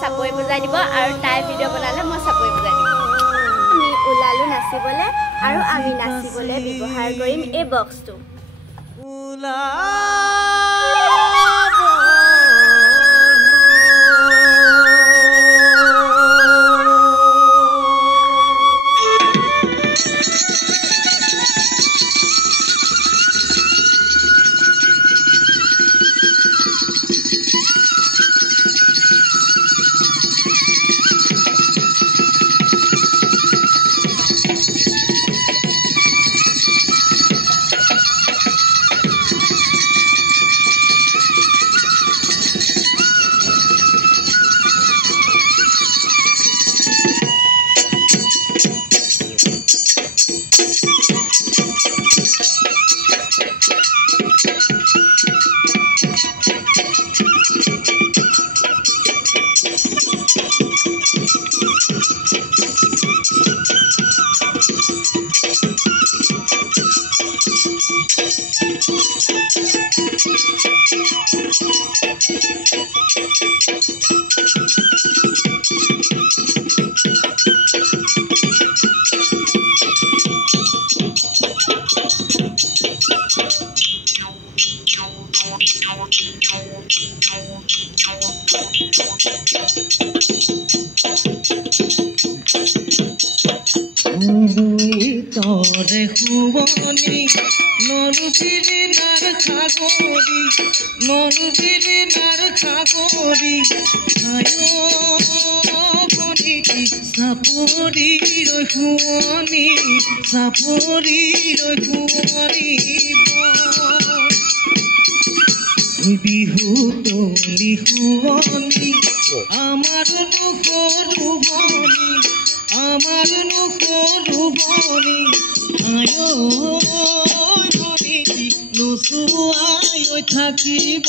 চাপৰি বজাই দিব আৰু তাই ভিডিঅ' বনালে মই চাপৰি বজাই দিম আমি ওলালো নাচিবলৈ আৰু আমি নাচিবলৈ ব্যৱহাৰ কৰিম এই বক্সটো তরে হুবনি নরুবিরে নার খাগরি আয়ো বনিটি সাপরি রহুনি বিহু তলি হুবনি আমার নুকরুবনি আয়ো বনিটি নুসুয়াই থাকিব